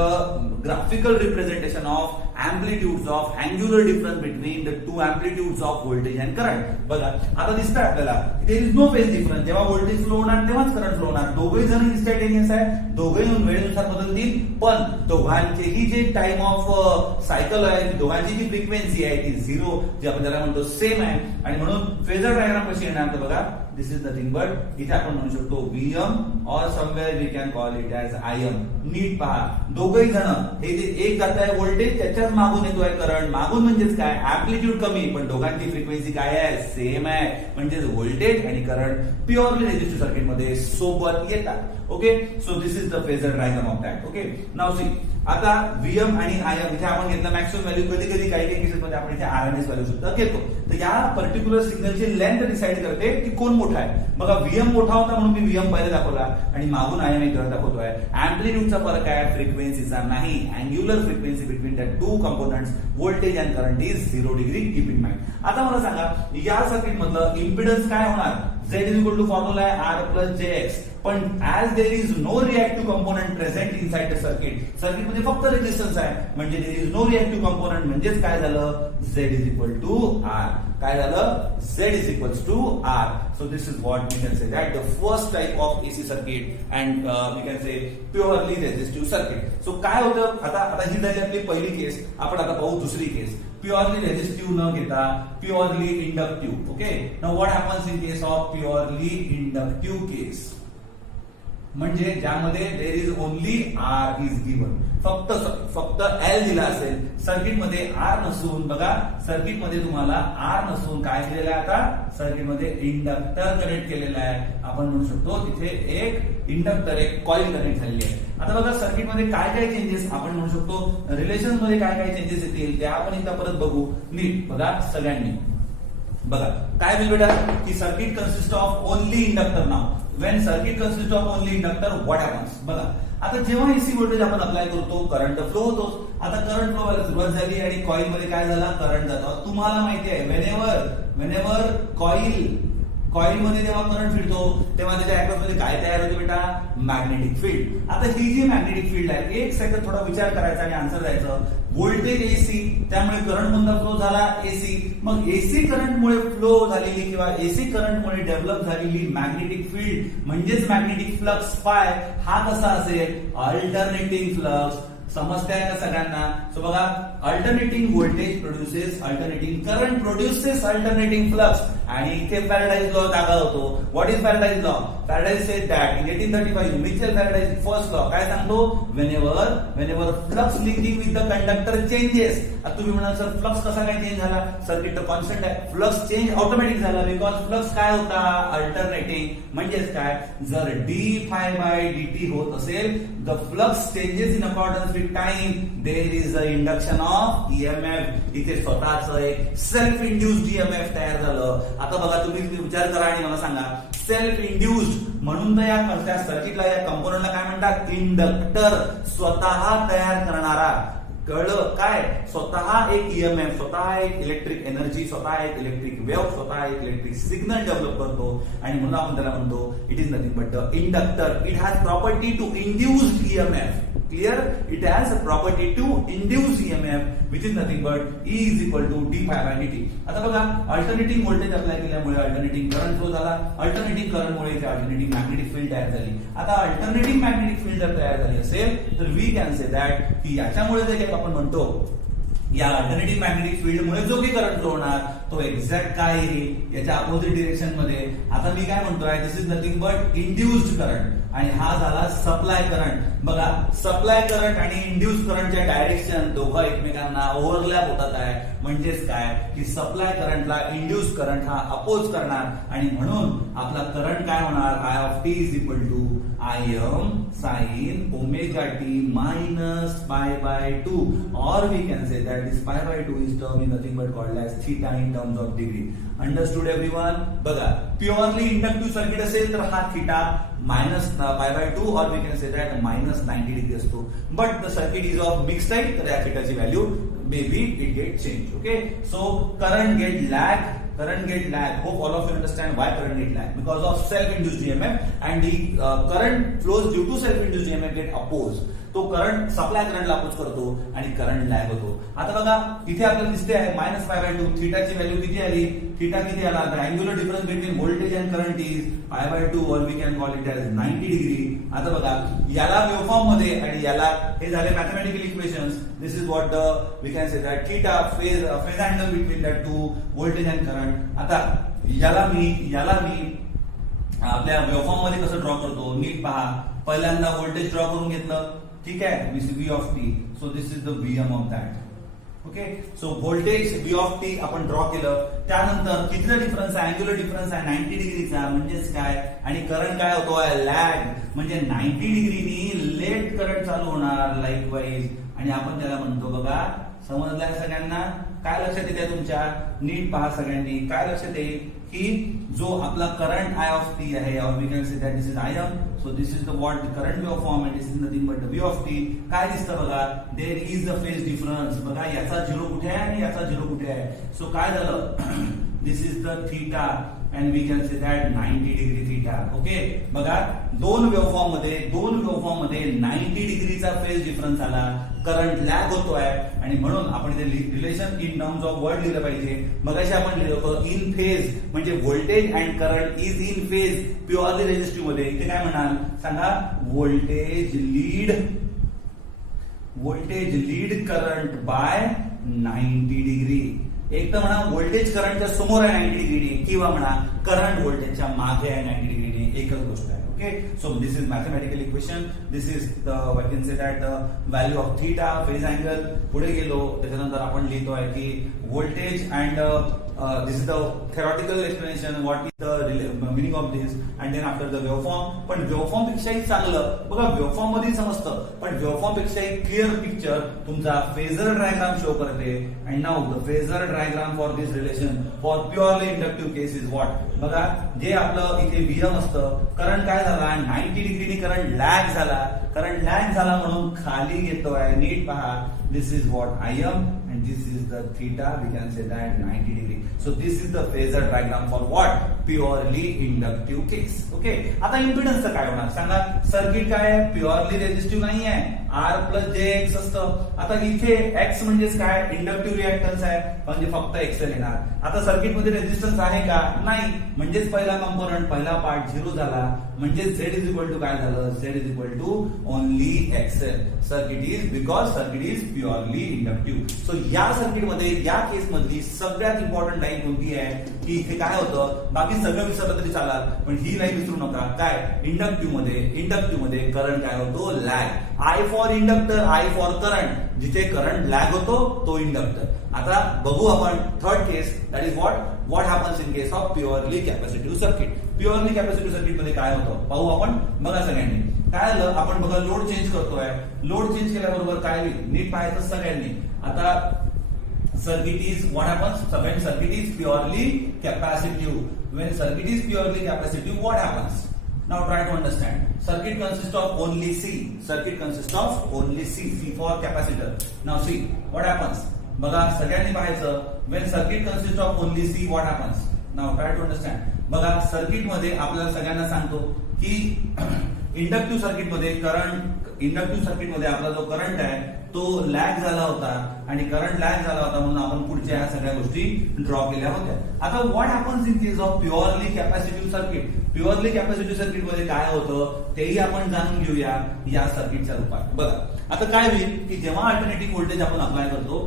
graphical representation of amplitudes of angular difference between the two amplitudes of voltage and current. बघा आता दिसतं आपल्याला there is no phase difference. जेव्हा voltage flow होणार तेव्हाच current flow होणार. दोघे जण इन्स्टंटेनियस आहे, दोघे वेळेनुसार बदलतील. पण दोघांचेही जे टाइम ऑफ सायकल आहे, दोघांची जी फ्रिक्वेन्सी आहे ती 0 जे आपण त्याला म्हणतो सेम आहे. आणि म्हणून फेजर डायग्राम कशी येणार तर बघा दिस इज नथिंग बट इथे आपण म्हणू शकतो VM or somewhere we can call it as IM. नीट पहा दोघे जण हे जे एक जात आहे व्होल्टेज त्याच्याच मागून येतोय करंट. मागून म्हणजेच काय अँप्लिट्यूड कमी पण दोघांची फ्रिक्वेन्सी काय आहे? सेम आहे. म्हणजेच व्होल्टेज आणि करंट प्युअरली रेजिस्टिव्ह सर्किट मध्ये सोबत येतात. Okay, so this is the phasor diagram of that. Okay, now see आता VM आणि IM इथे आपण घेतला मॅक्सिमम व्हॅल्यू. कधी कधी काही केसेसमध्ये आपण इथे RMS व्हॅल्यू सुद्धा घेतो. तर या पर्टिक्युलर सिग्नलची लेंथ डिसाइड करते की कोण मोठा आहे. बघा VM मोठा होता म्हणून मी VM पहिले दाखवला आणि मागून IM एक दाखवतोय. अँप्लिट्यूडचा फरक आहे, फ्रिक्वेन्सीचा नाही. Angular frequency between the two components voltage and current is 0 degree. Keep in mind. आता मला सांगा या सर्किट मधलं इम्पिडन्स काय होणार? Z is equal to formula आहे R प्लस JX. पण as there is no reactive component present inside the circuit, सर्किटमध्ये फक्त रेजिस्टन्स आहे म्हणजे there is no reactive component. म्हणजेच काय झालं? Z is equal to R. काय झालं? Z is equal to R. So this is what we can say that the first type of AC circuit and we can say purely resistive circuit. So काय होतं आता ही झाली आपली पहिली केस. आपण आता पाहू दुसरी केस. प्युअरली रेजिस्टिव्ह न घेता purely inductive. Okay, now what happens in case of purely inductive case? म्हणजे ज्यामध्ये there is only R is given. फक्त L दिला असेल सर्किटमध्ये R नसून. बघा सर्किटमध्ये तुम्हाला R नसून काय केलेलं आहे? आता सर्किटमध्ये इंडक्टर कनेक्ट केलेला आहे. आपण म्हणू शकतो तिथे एक इंडक्टर एक कॉइल कनेक्ट झालेली आहे. आता बघा सर्किटमध्ये काय काय चेंजेस आपण म्हणू शकतो, रिलेशन मध्ये काय काय चेंजेस येतील ते आपण एकदा परत बघू नीट. बघा सगळ्यांनी बघा काय होईल बेटा की circuit consist of only inductor. Now when circuit consists of only inductor what happens? बघा आता जेव्हा AC व्होल्टेज आपण अप्लाय करतो करंट फ्लो होतो. आता करंट फ्लो व्हायला सुरुवात झाली आणि कॉइल मध्ये काय झाला? करंट जातो. तुम्हाला माहिती आहे व्हेनेवर कॉइल मध्ये जेव्हा करंट फिरतो तेव्हा त्याच्या अक्रॉस मध्ये काय तयार होते बेटा? Magnetic field. आता ही जी मॅग्नेटिक फील्ड आहे एक सेकंड थोडा विचार करायचा आणि आन्सर द्यायचं. व्होल्टेज एसी, त्यामुळे करंट कोणता फ्लो झाला? एसी. मग एसी करंटमुळे फ्लो झालेली किंवा एसी करंटमुळे डेव्हलप झालेली मॅग्नेटिक फील्ड म्हणजेच मॅग्नेटिक फ्लक्स फाय हा कसा असेल? Alternating flux. समजते का सगळ्यांना? सो बघा, alternating voltage produces alternating current produces alternating flux. आणि इथे फॅराडाईज लॉ जागा होतो. What is Faraday's law? Faraday's said that in 1835 Michael Faraday's first law काय सांगतो? Whenever flux linking with the conductor changes. आता तुम्ही म्हणाल सर फ्लक्स कसा काय चेंज झाला? सर्किट तर कॉन्स्टंट आहे. फ्लक्स चेंज ऑटोमॅटिक झाला बिकॉज फ्लक्स काय होता? अल्टरनेटिंग. म्हणजेच काय? जर डी फाय बाय dt होत असेल, the flux changes in accordance with time, there is a induction of EMF. इथे स्वतःच एक सेल्फ इंड्युस्ड ईएमएफ तयार झालं. आता बघा, तुम्ही विचार करा आणि मला सांगा, सेल्फ इंड्युस्ड म्हणून तर या सर्किटला, या कंपोनंटला काय म्हणतात? इंडक्टर. स्वतः तयार करणारा. कळलं काय? स्वतः एक ईएमएफ, स्वतः एक इलेक्ट्रिक एनर्जी, स्वतः एक इलेक्ट्रिक वेव्ह, स्वतः एक इलेक्ट्रिक सिग्नल डेव्हलप करतो. आणि म्हणून आपण त्याला म्हणतो it is nothing but the inductor. It has property to induced EMF. Clear? It has a property to induce EMF, which is nothing but E is equal to d phi by dt. आता बघा, alternating voltage apply केल्यामुळे alternating current flow झाला. Alternating करंटमुळे इथे alternating magnetic field तयार झाली. आता alternating magnetic field जर तयार झाली असेल तर वी कॅन से दॅट की याच्यामुळे जे काही आपण म्हणतो, या अल्टरनेटिव्ह मॅग्नेटिक फील्ड मुळे जो काही करंट फ्लो होणार तो एक्झॅक्ट काय आहे? याच्या अपोजिट डिरेक्शन मध्ये. आता मी काय म्हणतोय? This is nothing but induced current. आणि हा झाला सप्लाय करंट. बघा, सप्लाय करंट आणि इंड्यूस करंटच्या डायरेक्शन दोघं एकमेकांना ओव्हरलॅप होतात आहे. म्हणजेच काय की सप्लाय करंटला इंड्यूस करंट हा अपोज करणार आणि म्हणून आपला करंट काय होणार? I of t is equal to Im sin omega t minus pi by 2, or we can say that this pi by 2 is term is nothing but called as theta in terms of degree. Understood everyone? बघा, purely inductive circuit असेल तर हा theta minus pi by 2 और we can say that minus 90 degree असतो. But the circuit is of mix type, तर या थीटाची value maybe it get changed. Okay, so current get lag. Hope all of you understand why current get lag, because of self-induced EMF and the current flows due to self-induced EMF get opposed. तो current supply करंटला oppose करतो आणि current lag होतो. आता बघा, इथे आपल्याला दिसते आहे मायनस पाय बाय 2. थीटाची व्हॅल्यू किती आली? थीटा किती आला? The angular difference between voltage and current is pi by 2 और we can call it as 90 degree. आता बघा, याला वेव्हफॉर्म मध्ये आणि याला हे झाले mathematical equations. This is what the we can say that theta phase angle between that two voltage and current. आता याला मी आपल्या वेव्हफॉर्म मध्ये कसं ड्रॉ करतो नीट पहा. पहिल्यांदा व्होल्टेज ड्रॉ करून घेतलं, ठीक आहे, V of t. So this is the Vm of that. Okay, so voltage V of t आपण ड्रॉ केलं. त्यानंतर कितीचा डिफरन्स आहे? अँग्युलर डिफरन्स आहे 90 डिग्रीचा. म्हणजेच काय? आणि करंट काय होतो? लॅग. म्हणजे 90 डिग्रीनी लेट करंट चालू होणार लाईक वाईज. आणि आपण त्याला म्हणतो, बघा समजलाय सगळ्यांना? काय लक्षात येते तुमच्या? नीट पहा सगळ्यांनी. काय लक्षात येईल की जो आपला करंट I of t आहे, or we can say that this is Im. So this is the what current waveform and this is nothing but the V of t. काय दिसतं बघा? There is the phase difference. बघा, याचा zero कुठे आहे आणि याचा झिरो कुठे आहे? सो काय झालं? This is the theta and we can say that 90 degree theta. Okay, बघा, दोन वेव्हफॉर्म मध्ये 90 डिग्रीचा फेज डिफरन्स आला. करंट लॅग होतोय आणि म्हणून आपण इथे relation in terms of word लिहिलं पाहिजे. मगाशी आपण लिहिलं होतं इन फेज, म्हणजे voltage and current is in phase purely resistive मध्ये. इथे काय म्हणाल सांगा? Voltage lead current by 90 degree. एक तर म्हणा व्होल्टेज करंटच्या समोर आहे 90 डिग्रीने, किंवा म्हणा करंट व्होल्टेजच्या मागे आहे 90 डिग्रीने. एकच गोष्ट आहे. Okay, so this is mathematical equation. This is the we can say that the value of theta phase angle. पुढे गेलो त्याच्यानंतर आपण लिहितोय की voltage and this is the theoretical explanation, what is the meaning of this, and then after the waveform. पण waveform पेक्षाही चांगलं बघा, वेव्हफॉर्म मध्ये समजतं, पण वेव्हफॉर्म पेक्षाही क्लिअर पिक्चर तुमचा फेजर डायग्राम शो करते. And now the phasor diagram for this relation for purely inductive case is what? बघा, जे आपलं इथे Vm असतं, करंट काय झाला? 90 डिग्रीने करंट लॅग झाला म्हणून खाली घेतोय. नीट पहा, this is what Im and this is the theta, we can say that 90 degree. So this is the phasor diagram for what? Purely inductive case. Okay, आता इम्पिडन्स काय होणार सांगा. सर्किट काय आहे? प्युअरली रेझिस्टिव्ह नाही आहे, R प्लस jx असतं. आता इथे x म्हणजेच काय? इंडक्टिव्ह रिएक्टन्स आहे, म्हणजे फक्त XL येणार. आता सर्किट मध्ये रेझिस्टन्स आहे का? नाही, म्हणजेच पहिला कंपोनंट, पहिला पार्ट 0 झाला, म्हणजे Z इज इक्वल टू काय झालं? Z is equal to only XL. Circuit is because circuit is purely inductive. So या सर्किट मध्ये या केस मधली सगळ्यात इम्पॉर्टंट लाईन कोणती आहे की इथे काय होतं? बाकी सगळं विसरलं तरी चालाल, पण ही लाईन विसरू नका. काय? इंडक्टिव्ह मध्ये करंट काय होतो? Lag. I for inductor, I for current. जिथे करंट लॅग होतो तो इंडक्टर. आता बघू आपण third case, that is what happens in case of purely capacitive circuit. Purely capacitive circuit मध्ये काय होतं पाहू आपण. बघा सगळ्यांनी काय झालं, आपण बघा लोड चेंज करतोय. लोड चेंज केल्याबरोबर काय होईल नीट पाहायचं सगळ्यांनी. आता circuit is what happens when circuit is purely capacitive. When circuit is purely capacitive, what happens? Now try to understand. Circuit consists of only C. Circuit consists of only C. C for capacitor. Now see what happens. बघा सगळ्यांनी पाहायचं. When circuit consists of only C, what happens? Now try to understand. बघा circuit मध्ये आपल्याला सगळ्यांना सांगतो की inductive circuit मध्ये आपला जो करंट आहे तो लॅग झाला होता, आणि करंट लॅग झाला होता म्हणून आपण पुढच्या ह्या सगळ्या गोष्टी ड्रॉ केल्या होत्या. आता what happens in case of purely capacitive circuit. Purely capacitive circuit मध्ये काय होतं तेही आपण जाणून घेऊया या सर्किटच्या रूपात. बघा आता काय होईल की जेव्हा अल्टरनेटिंग व्होल्टेज आपण अप्लाय करतो,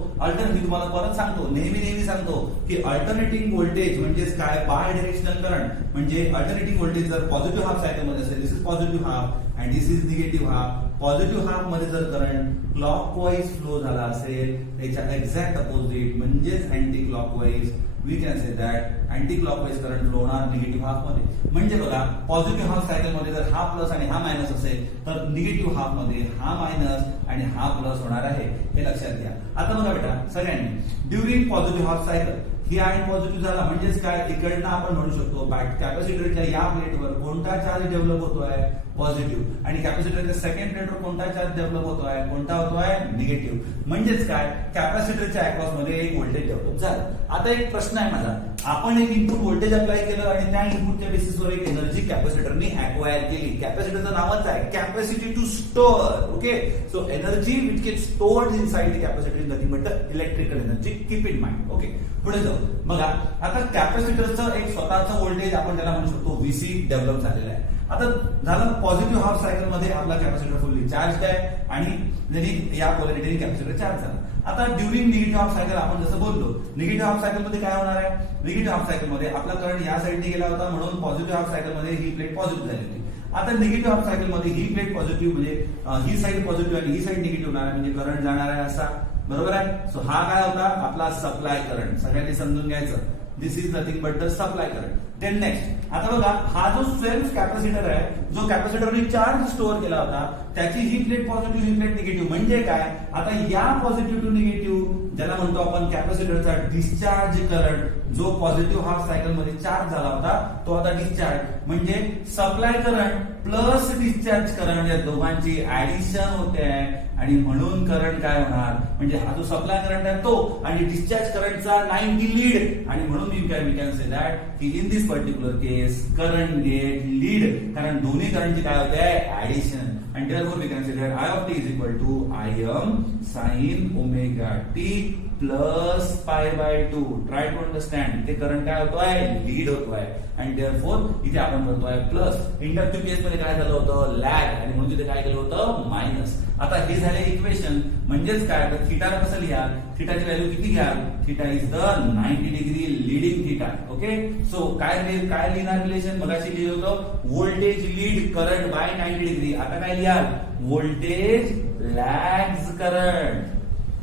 मी तुम्हाला परत सांगतो, नेहमी सांगतो की अल्टरनेटिंग व्होल्टेज म्हणजेच काय? Bidirectional current. म्हणजे अल्टरनेटिंग व्होल्टेज जर पॉझिटिव्ह हाफ सायकल मध्ये असेल, this is positive half and this is negative half. Positive half मध्ये जर करंट क्लॉकवाईज फ्लो झाला असेल, त्याच्या एक्झॅक्ट अपोजिट म्हणजेच anti clockwise, we can say that anti clockwise current flow होणार निगेटिव्ह हाफ मध्ये. म्हणजे बघा पॉझिटिव्ह हाफ सायकल मध्ये जर हा प्लस आणि हा मायनस असेल, तर निगेटिव्ह हाफ मध्ये हा मायनस आणि हा प्लस होणार आहे, हे लक्षात घ्या. आता बघा बेटा सगळ्यांनी, ड्युरिंग पॉझिटिव्ह हाफ सायकल ही आयन पॉझिटिव्ह झाला म्हणजेच काय? इकडनं आपण म्हणू शकतो कॅपॅसिटरच्या या प्लेटवर कोणता चार्ज डेव्हलप होतोय? पॉझिटिव्ह. आणि कॅपॅसिटरच्या सेकंड प्लेटवर कोणता चार्ज डेव्हलप होतोय? कोणता होतोय? निगेटिव्ह. म्हणजेच काय? कॅपॅसिटरच्या अक्रॉस मध्ये एक व्होल्टेज डेव्हलप झालं. आता एक प्रश्न आहे माझा, आपण एक इनपुट व्होल्टेज अप्लाय केलं आणि त्या इनपुटच्या बेसिसवर एक एनर्जी कॅपॅसिटरने अक्वायर केली. कॅपॅसिटरचं नावच आहे capacity to store. Okay, so energy which get stored inside the capacitor is nothing but the electrical energy. Keep in mind. Okay, पुढे जाऊ. बघा आता कॅपॅसिटरचं एक स्वतःचं व्होल्टेज आपण त्याला म्हणू शकतो VC डेव्हलप झालेलं आहे. आता झालं पॉझिटिव्ह हाफ सायकल मध्ये आपला कॅपॅसिटर फुल्ली चार्ज आहे आणि या पोलॅरिटीने कॅपॅसिटर चार्ज झाला. आता ड्युरिंग निगेटिव्ह हाफ सायकल आपण जसं बोललो, निगेटिव्ह हाफ सायकल मध्ये काय होणार आहे? निगेटिव्ह हाफ सायकल मध्ये आपला करंट या साईडने गेला होता म्हणून पॉझिटिव्ह हाफ सायकल मध्ये ही प्लेट पॉझिटिव्ह झाली होती. आता निगेटिव्ह हाफ सायकल मध्ये ही प्लेट पॉझिटिव्ह म्हणजे ही साईड पॉझिटिव्ह आणि ही साईड निगेटिव्ह होणार आहे, म्हणजे करंट जाणार आहे असा. बरोबर आहे. सो हा काय होता? आपला सप्लाय करंट. सगळ्यांनी समजून घ्यायचं, this is nothing but the supply current. Then next, आता बघा हा जो सेल्फ कॅपॅसिटर आहे, जो कॅपॅसिटरने चार्ज स्टोअर केला होता, त्याची ही प्लेट पॉझिटिव्ह ही प्लेट निगेटिव्ह. म्हणजे काय? आता या पॉझिटिव्ह टू निगेटिव्ह ज्याला म्हणतो आपण कॅपॅसिटरचा डिस्चार्ज करंट, जो पॉझिटिव्ह हाफ सायकल मध्ये चार्ज झाला होता तो आता डिस्चार्ज. म्हणजे supply current plus discharge current या दोघांची ऍडिशन होते आहे आणि म्हणून करंट काय होणार? म्हणजे हा जो सप्लाय करंट आहे तो आणि डिस्चार्ज करंटचा 90 लीड, आणि म्हणून वी कॅन से दॅट की in this particular case current get lead, कारण दोन्ही करंटची काय होते आहे? Addition. and therefore we can say that I of t is equal to Im sin omega t plus pi by 2. Try to understand. इथे current काय होतोय? Lead होतोय. and therefore इथे आपण म्हणतोय प्लस. इंडक्टिव्ह केस मध्ये काय झालं होतं? लॅग, आणि म्हणून तिथे काय केलं होतं? मायनस. आता हे झाले इक्वेशन. म्हणजेच काय? तर थिटा कसं लिहाल? थिटाची व्हॅल्यू किती घ्याल? Theta is the 90 degree leading theta. Okay, so काय लिहिणार रिलेशन? मगाशी लिहिलं होतं voltage lead current by 90 degree. आता काय लिहाल? Voltage lags current.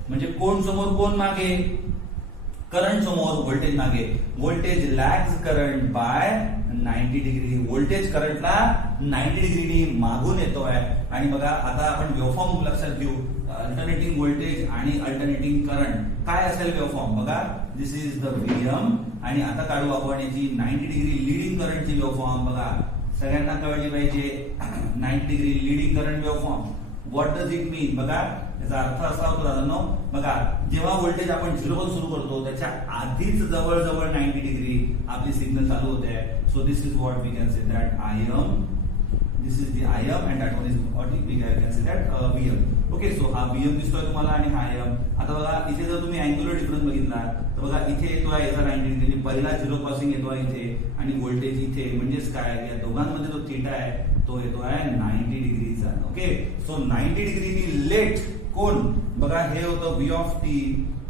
म्हणजे कोण समोर कोण मागे? करंट समोर, व्होल्टेज मागे. Voltage lags current by 90 degree. Voltage करंटला 90 डिग्रीनी मागून येतोय. आणि बघा आता आपण वेव्हफॉर्म लक्षात घेऊ. अल्टरनेटिंग व्होल्टेज आणि अल्टरनेटिंग करंट काय असेल वेव्हफॉर्म? बघा दिस इज द Vm, आणि आता काढू आपण याची 90 डिग्री लीडिंग करंटची वेव्हफॉर्म. बघा सगळ्यांना कळली पाहिजे 90 degree leading current waveform. What does it mean? बघा याचा अर्थ असा होतो दादांनो, बघा जेव्हा व्होल्टेज आपण 0 पासून सुरू करतो त्याच्या आधीच जवळजवळ 90 डिग्री आपली सिग्नल चालू होते. So this is what we can say that IM, this is the IM and that one is what we can say that VM. Okay, so हा VM दिसतोय तुम्हाला आणि हा IM. आता बघा इथे जर तुम्ही अँग्युलर डिफरन्स बघितला तर बघा इथे येतोय याचा 90 डिग्री, पहिला 0 क्रॉसिंग येतोय इथे आणि व्होल्टेज इथे, म्हणजेच काय या दोघांमध्ये जो थीटा आहे तो येतोय 90 डिग्रीचा. ओके, सो 90 डिग्रीनी लेट कोण, बघा हे होतं V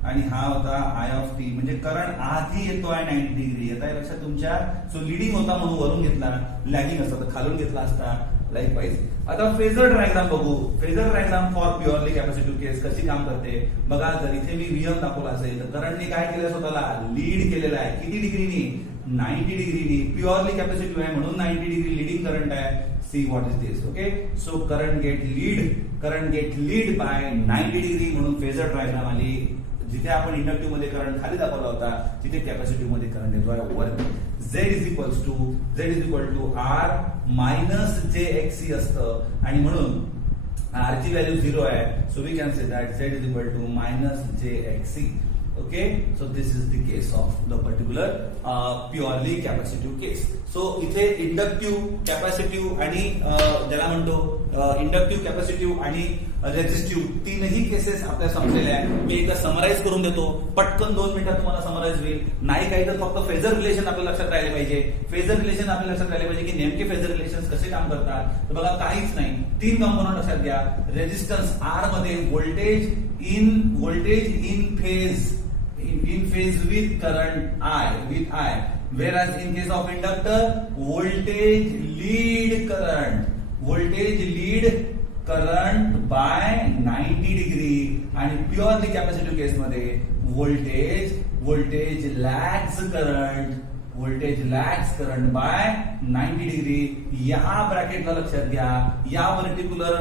आणि हा होता I, म्हणजे करंट आधी येतोय 90 डिग्री. येत आहे लक्षात तुमच्या. सो लिडिंग होता म्हणून वरून घेतला, लॅगिंग असता तर खालून घेतला असता लाईकवाईज. आता फेजर डायग्राम बघू. Phasor diagram for purely capacitive case कशी काम करते बघा. जर इथे मी VM दाखवला असेल तर करंटने काय केलं, स्वतःला लीड केलेला आहे. किती डिग्रीनी, 90 डिग्रीनी. प्युअरली कॅपॅसिटिव्ह आहे म्हणून 90 डिग्री लिडिंग करंट आहे. See what is this. Okay, so current get lead by 90 degree म्हणून फेजर डायग्राम आली. जिथे आपण इंडक्टिव्ह मध्ये करंट खाली दाखवला होता तिथे कॅपॅसिटिव्ह मध्ये करंट येतोय वर. Z is equal to R minus JXC असतं आणि म्हणून R ची व्हॅल्यू 0 आहे. So we can say that Z is equal to minus JXC. Okay, so this is the case of the particular purely capacitive case. So इथे inductive, capacitive आणि ज्याला म्हणतो inductive, capacitive आणि रेझिस्टिव्ह तीनही cases आपल्या संपलेल्या आहेत. मी एकदा समराईज करून देतो पटकन, 2 मिनिटात तुम्हाला समराईज होईल. नाही काही तर फक्त फेजर रिलेशन आपल्या लक्षात राहिले पाहिजे. फेजर रिलेशन आपल्या लक्षात राहिले पाहिजे की नेमके फेजर रिलेशन कसे काम करतात. तर बघा काहीच नाही, 3 कंपोनंट लक्षात घ्या. रेझिस्टन्स R मध्ये voltage in phase with current I, whereas in case of inductor voltage lead current by 90 degree आणि purely capacitive case मध्ये voltage lags current by 90 degree. या ब्रॅकेटला लक्षात घ्या, या पर्टिक्युलर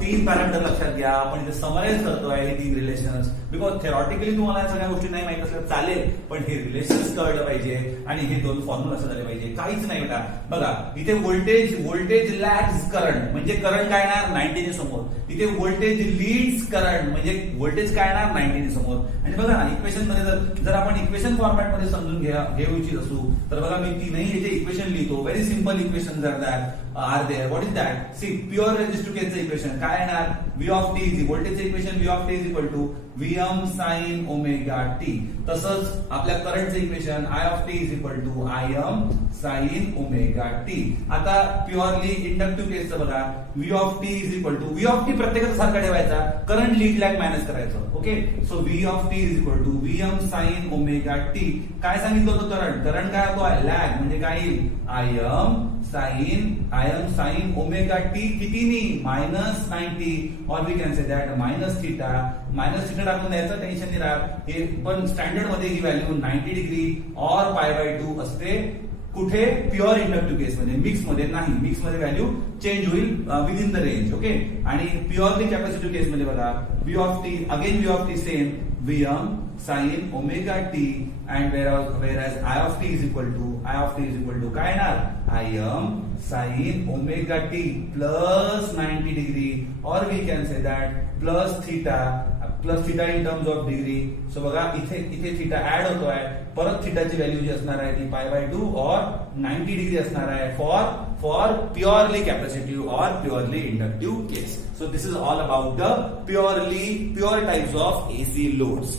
3 पॅरामीटर लक्षात घ्या. आपण इथे समराईज करतोय हे 3 रिलेशन्स, बिकॉज थेरॉटिकली तुम्हाला या सगळ्या गोष्टी नाही माहित असल्या चालेल, पण हे रिलेशन्स कळलं पाहिजे आणि हे 2 फॉर्म्युला लक्षात आले पाहिजे. काहीच नाही बेटा. बघा इथे व्होल्टेज लॅग्स करंट म्हणजे करंट काय येणार 90 ने समोर. इथे व्होल्टेज लीड्स करंट म्हणजे व्होल्टेज काय येणार 90 ने समोर. आणि बघा ना इक्वेशन मध्ये जर आपण इक्वेशन फॉर्मॅट मध्ये समजून घेऊ इच्छित असू तर बघा मी तीनही इथे इक्वेशन लिहितो. व्हेरी सिंपल इक्वेशन जर that are there. What is that? See pure resistive केसचं इक्वेशन काय येणार, V इज व्होल्टेजचं equation V is equal to Vm sin omega t. तसंच आपल्या करंटचं equation I is equal to Im sin omega t. आता purely inductive केसचं बघा V is equal to V प्रत्येकाचा सारखा ठेवायचा, करंट लीड लॅग मॅनेज करायचं. Okay, so V is equal to Vm sin omega T. काय सांगितलं होतं करंट काय होतो लॅग म्हणजे काय Im sin ओमेगा टी कितीनी -90 or we can say that minus theta टाकून द्यायचं, टेन्शन नाही राहत. हे पण स्टँडर्ड मध्ये ही व्हॅल्यू 90 डिग्री और π/2 असते. कुठे प्युअर इंडक्टिव्ह केस मध्ये, मिक्स मध्ये नाही. मिक्स मध्ये व्हॅल्यू चेंज होईल विदिन द रेंज. ओके, आणि प्युअरली कॅपॅसिटिव्ह केस मध्ये बघा V same Vm sin omega T and whereas I is equal to काय येणार Im sin omega t plus 90 degree और we can say that plus theta in terms of degree. So बघा इथे theta add होतोय, परत थिटाची value जी असणार आहे ती π/2 और 90 डिग्री असणार आहे फॉर प्युअरली कॅपॅसिटिव्ह और purely inductive case. So this is all about the pure types of AC loads.